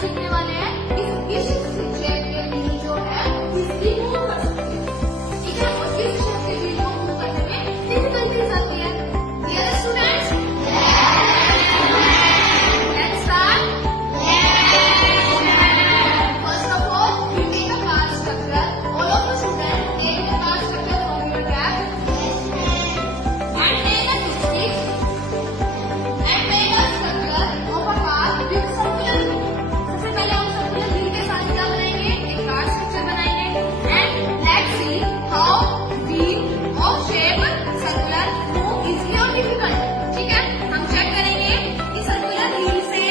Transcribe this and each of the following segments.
सीखने वाले हैं इस शेप के व्हील जो है इसकी मूव कर सकते हैं, ठीक है। और इस शेप के व्हील को मूव करने में डिफिकल्टीज आती है। Dear students, let's start. First of all, we take a car structure. All of the students take the car structure from your tab and take a stick and make a structure of a car with circular wheel. सबसे पहले हम circular wheel के साथ क्या बनाएंगे? एक car structure बनाएंगे and let's see how wheel of shape circular move easily or difficult. ठीक है, हम चेक करेंगे कि circular wheel से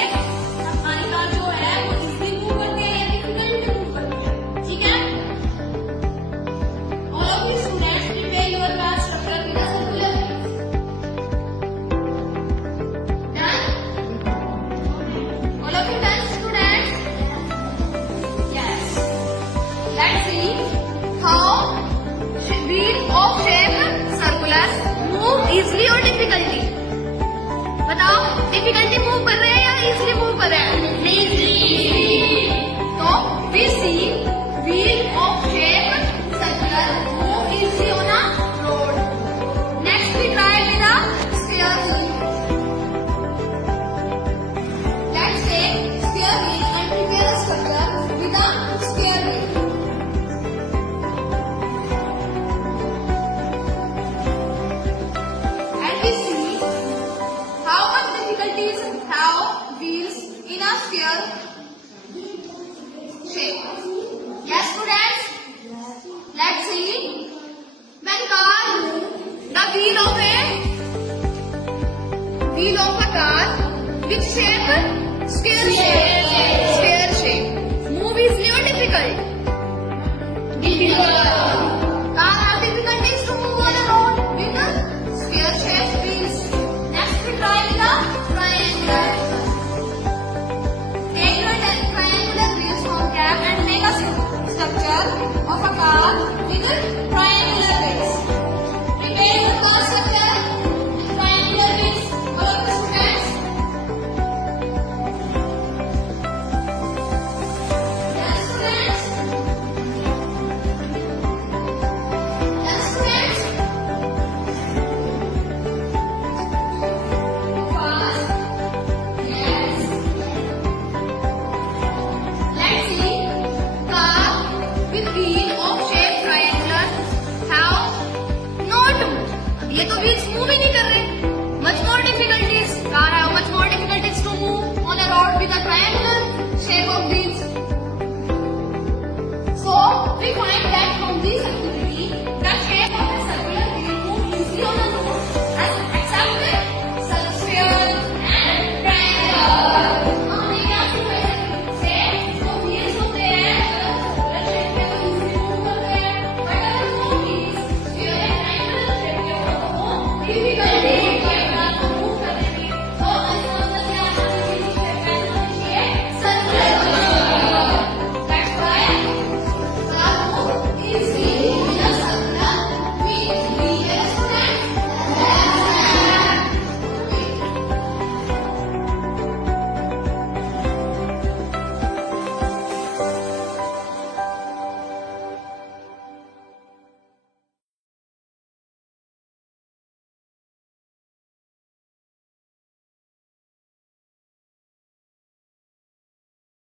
हमारी कार जो है वो easily move करती है या difficultly move करती है, ठीक है। All of you students prepare your car structure with a circular wheel. Done? All of you done, students? Yes. Let's see how wheel of shape circular move easily or difficulty. बताओ, difficulty move कर रहे हैं या easily move कर रहे हैं? Easily. तो we see wheel of shape circular move easily on a road. Next we try with a steer wheel. Let's take steer wheel and prepare a structure with a steer wheel. And we see how much difficulties have wheels in a steer shape. Yes, students? Let's see. When car move, the wheel of a car, which shape? Steer shape. Steer shape. Move easily or difficult? Difficult. Car have difficulties to move on the road with the steer shape wheels. Next we try with a triangular. Take your triangular wheels from cap and make a structure of a car with triangular wheels. Prepare your car structure with triangular wheels. All of the students. Yes, students. Yes, students. Fast. Yes. Let's see. Car with wheel of shape triangular have not moved. ये तो wheels move ही नहीं कर रहे. Much more difficulties. Car have much more difficulties to move on a road with a triangle.